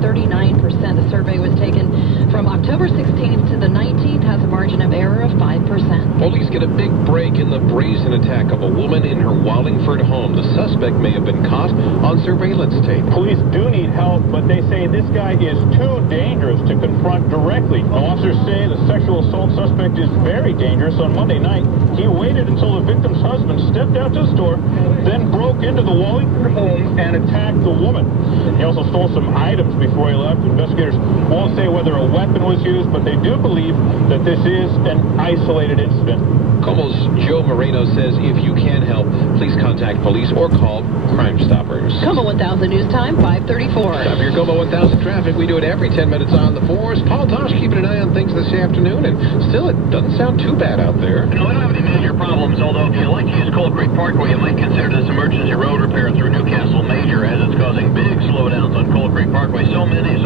39%. The survey was taken from October 16th to the 19th, has a margin of error of 5%. Police get a big break in the brazen attack of a woman in her Wallingford home. The suspect may have been caught on surveillance tape. Police do need help, but they say this guy is too dangerous to confront directly. Officers say the sexual assault suspect is very dangerous. On Monday night, he waited until the victim's husband stepped out to the store, then broke into the Wallingford home and attacked the woman. He also stole some items before he left. Investigators won't say whether a weapon was used, but they do believe that this is an isolated incident. KOMO's Joe Moreno says if you can help, please contact police or call Crime Stoppers. KOMO 1000 News Time, 5:34. Time for your KOMO 1000 traffic. We do it every 10 minutes on the 4s. Paul Tosh keeping an eye on things this afternoon, and still it doesn't sound too bad out there. No, we don't have any major problems, although if you like to use Cold Creek Parkway, you might consider this emergency road repair through Newcastle major, as it's causing big slowdowns on Cold Creek Parkway. So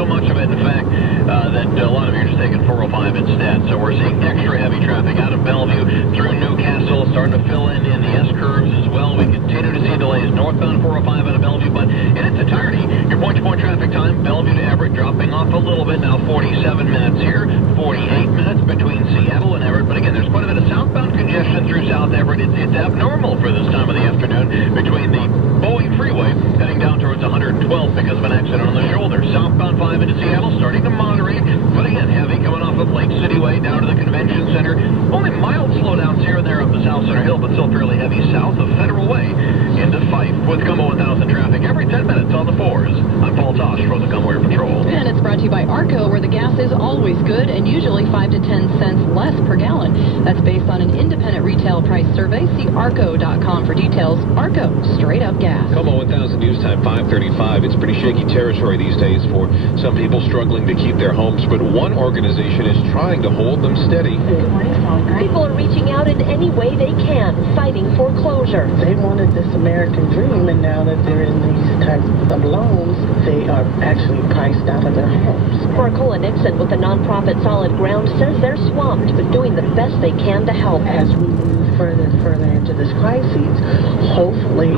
much of it, in fact, that a lot of you are just taking 405 instead. So we're seeing extra heavy traffic out of Bellevue through Newcastle, starting to fill in the S-curves as well. We continue to see delays northbound 405 out of Bellevue, but in its entirety, your point-to-point traffic time, Bellevue to Everett, dropping off a little bit now, 47 minutes here, 48 minutes between Seattle and Everett. But again, there's quite a bit of southbound congestion through South Everett. It's abnormal for this time of the afternoon between the Boeing Freeway heading down towards 112 because of an accident on the shoulder. Southbound 5 into Seattle starting to moderate, but again, heavy coming off of Lake City Way down to the Convention Center. Only mild slowdowns here and there up the South Center Hill, but still fairly heavy south of Federal Way into Fife with KOMO 1000 traffic every 10 minutes on the 4s. I'm Paul Tosh for the KOMO Air Patrol. And it's brought to you by ARCO, where the gas is always good and usually 5 to 10 cents less per gallon. That's based on an independent retail price survey. See ARCO.com for details. ARCO, straight up gas. KOMO 1000 News Time, 5:35. It's pretty shaky territory these days for some people struggling to keep their homes, but one organization is trying to hold them steady. People are reaching out in any way they can, fighting foreclosure. They wanted this American dream, and now that they're in these types of loans, they are actually priced out of their homes. Cora Nixon with the nonprofit Solid Ground says they're swamped, but doing the best they can to help. As we move further and further into this crisis, hopefully,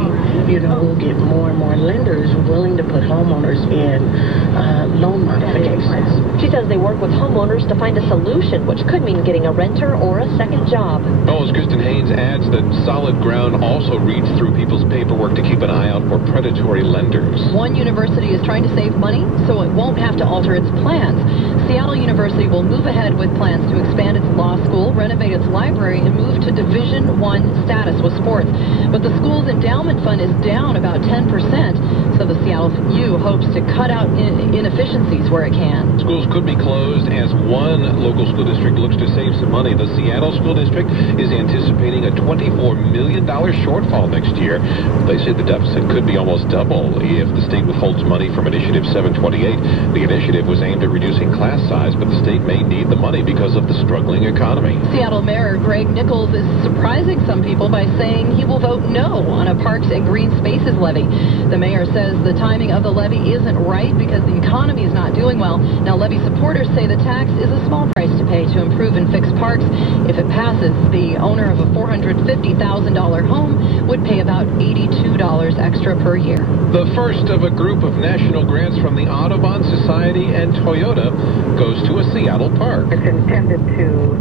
we'll get more and more lenders willing to put homeowners in loan modifications. She says they work with homeowners to find a solution, which could mean getting a renter or a second job. KOMO's Kristen Haynes adds that Solid Ground also reads through people's paperwork to keep an eye out for predatory lenders. One university is trying to save money so it won't have to alter its plans. Seattle University will move ahead with plans to expand its law school, renovate its library, and move to Division I status with sports. But the school's endowment fund is down about 10%, so the Seattle U hopes to cut out inefficiencies where it can. Schools could be closed as one local school district looks to save some money. The Seattle School District is anticipating a $24 million shortfall next year. They say the deficit could be almost double if the state withholds money from Initiative 728. The initiative was aimed at reducing class size, but the state may need the money because of the struggling economy. Seattle Mayor Greg Nichols is surprising some people by saying he will vote no on a Parks and Green Spaces levy. The mayor says the timing of the levy isn't right because the economy is not doing well. Now, levy supporters say the tax is a small price to pay to improve and fix parks. If it passes, the owner of a $450,000 home would pay about $82 extra per year. The first of a group of national grants from the Audubon Society and Toyota goes to a Seattle park. It's intended to,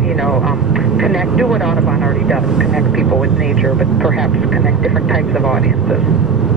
do what Audubon already does, connect people with nature, but perhaps connect different types of audiences.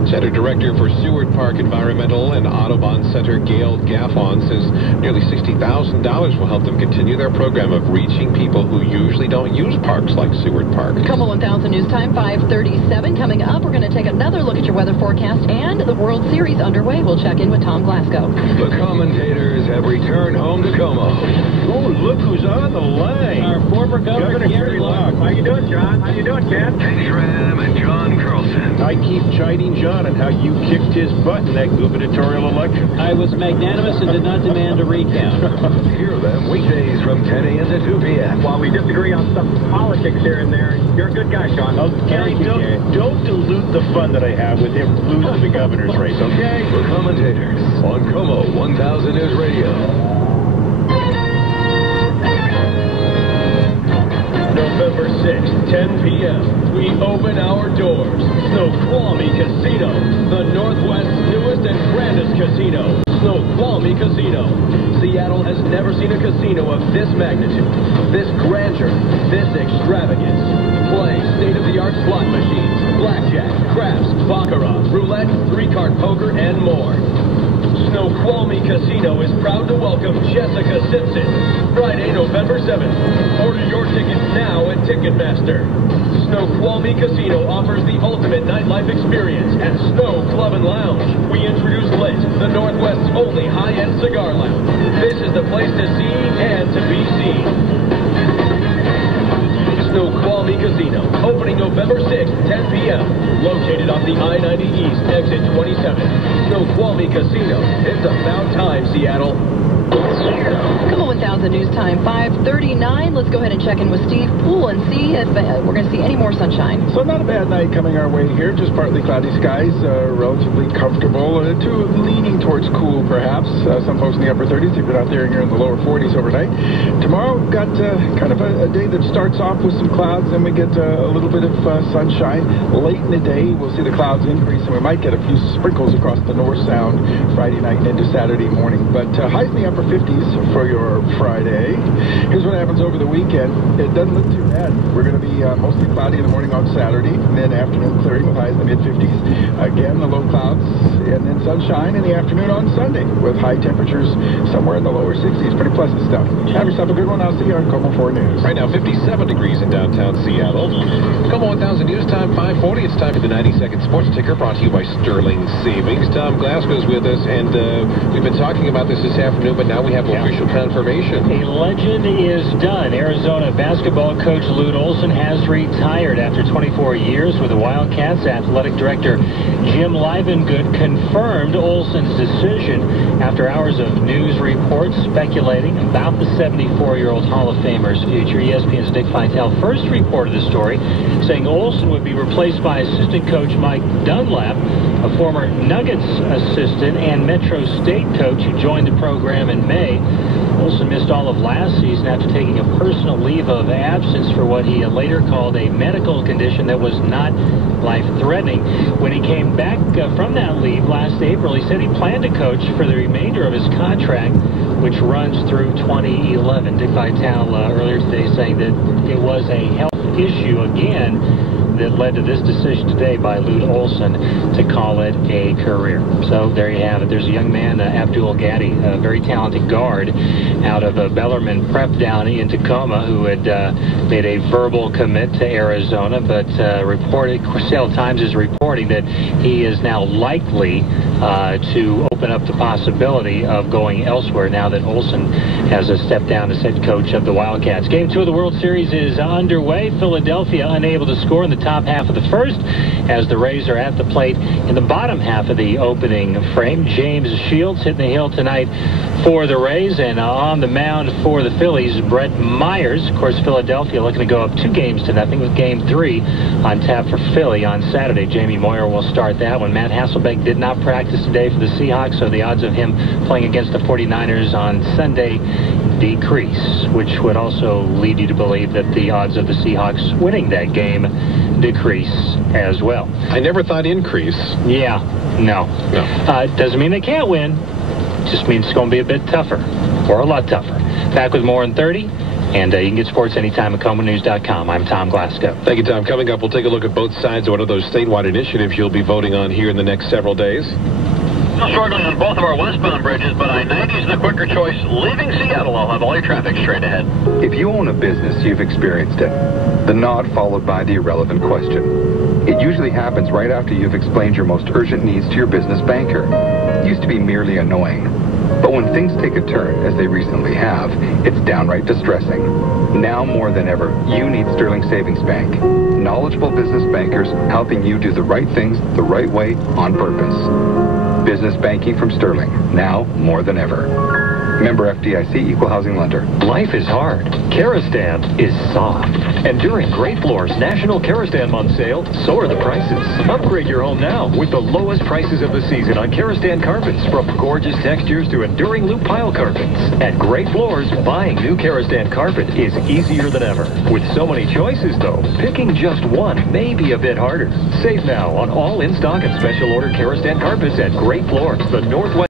Center Director for Seward Park Environmental and Audubon Center, Gail Gaffon, says nearly $60,000 will help them continue their program of reaching people who usually don't use parks like Seward Park. KOMO 1000 News Time, 5:37. Coming up, we're going to take another look at your weather forecast and the World Series underway. We'll check in with Tom Glasgow. The commentators have returned home to KOMO. Oh, look who's on the line. Our former Governor Gary Locke. How you doing, John? How you doing, Ken? Kenny Schramm and John Carlson. I keep chiding John on how you kicked his butt in that gubernatorial election. I was magnanimous and did not demand a recount. Hear them weekdays from 10 a.m. to 2 p.m. While we disagree on some politics here and there, you're a good guy, Sean. Oh, Gary, don't dilute the fun that I have with him losing the governor's race, okay? The commentators on KOMO 1000 News Radio. November 6th, 10 p.m., we open our doors. Snoqualmie Casino, the Northwest's newest and grandest casino. Snoqualmie Casino. Seattle has never seen a casino of this magnitude, this grandeur, this extravagance. Play state-of-the-art slot machines, blackjack, craps, baccarat, roulette, three-card poker, and more. Snoqualmie Casino is proud to welcome Jessica Simpson, Friday, November 7th. Order your tickets now at Ticketmaster. Snoqualmie Casino offers the ultimate nightlife experience at Snow Club and Lounge. We introduce Lit, the Northwest's only high-end cigar lounge. This is the place to see and to be seen. Snoqualmie Casino, opening November 6th, 10 p.m. Located off the I-90 East, exit 27. Snoqualmie Casino. It's about time, Seattle. KOMO 1000 News Time, 5:39. Let's go ahead and check in with Steve Poole and see if we're going to see any more sunshine. So not a bad night coming our way here. Just partly cloudy skies, relatively comfortable, leaning towards cool perhaps. Some folks in the upper 30s, if you're out there and you're in the lower 40s overnight. Tomorrow, we've got kind of a day that starts off with some clouds, then we get a little bit of sunshine. Late in the day, we'll see the clouds increase, and we might get a few sprinkles across the North Sound Friday night and into Saturday morning. But highs in the upper 50s for your Friday. Here's what happens over the weekend. It doesn't look too bad. We're going to be mostly cloudy in the morning on Saturday, and then afternoon clearing with highs in the mid-50s. Again, the low clouds, and then sunshine in the afternoon on Sunday with high temperatures somewhere in the lower 60s. Pretty pleasant stuff. Have yourself a good one. I'll see you on KOMO 4 News. Right now, 57 degrees in downtown Seattle. KOMO 1000 News Time, 5:40. It's time for the 90-second sports ticker brought to you by Sterling Savings. Tom Glasgow's with us, and we've been talking about this afternoon, but now we have official confirmation. A legend is done. Arizona basketball coach Lute Olson has retired after 24 years with the Wildcats. Athletic director Jim Livengood confirmed Olson's decision after hours of news reports speculating about the 74-year-old Hall of Famer's future. ESPN's Nick Feitel first reported the story, saying Olson would be replaced by assistant coach Mike Dunlap, a former Nuggets assistant and Metro State coach who joined the program in May. Olson missed all of last season after taking a personal leave of absence for what he later called a medical condition that was not life-threatening. When he came back from that leave last April, he said he planned to coach for the remainder of his contract, which runs through 2011. Dick Vitale earlier today saying that it was a health issue again that led to this decision today by Lute Olson to call it a career. So there you have it. There's a young man, Abdul Gaddy, a very talented guard out of Bellarmine Prep down in Tacoma, who had made a verbal commit to Arizona, but Seattle Times is reporting that he is now likely to open up the possibility of going elsewhere now that Olson has stepped down as head coach of the Wildcats. Game 2 of the World Series is underway. Philadelphia unable to score in the top half of the first as the Rays are at the plate in the bottom half of the opening frame. James Shields hitting the hill tonight for the Rays, and on the mound for the Phillies, Brett Myers. Of course, Philadelphia looking to go up 2-0 with Game 3 on tap for Philly on Saturday. Jamie Moyer will start that one. Matt Hasselbeck did not practice today for the Seahawks, so the odds of him playing against the 49ers on Sunday decrease, which would also lead you to believe that the odds of the Seahawks winning that game decrease as well. I never thought increase. Yeah, no. It doesn't mean they can't win. Just means it's going to be a bit tougher, or a lot tougher. Back with more in 30, and you can get sports anytime at KOMOnews.com. I'm Tom Glasgow. Thank you, Tom. Coming up, we'll take a look at both sides of one of those statewide initiatives you'll be voting on here in the next several days. Still struggling on both of our westbound bridges, but I-90 is the quicker choice. Leaving Seattle, I'll have all your traffic straight ahead. If you own a business, you've experienced it. The nod followed by the irrelevant question. It usually happens right after you've explained your most urgent needs to your business banker. It used to be merely annoying. But when things take a turn, as they recently have, it's downright distressing. Now more than ever, you need Sterling Savings Bank. Knowledgeable business bankers helping you do the right things the right way on purpose. Business banking from Sterling, now more than ever. Member FDIC, Equal Housing Lender. Life is hard. Kerastan is soft. And during Great Floors National Kerastan Month sale, so are the prices. Upgrade your home now with the lowest prices of the season on Kerastan carpets, from gorgeous textures to enduring loop pile carpets. At Great Floors, buying new Kerastan carpet is easier than ever. With so many choices, though, picking just one may be a bit harder. Save now on all in-stock and special order Kerastan carpets at Great Floors, the Northwest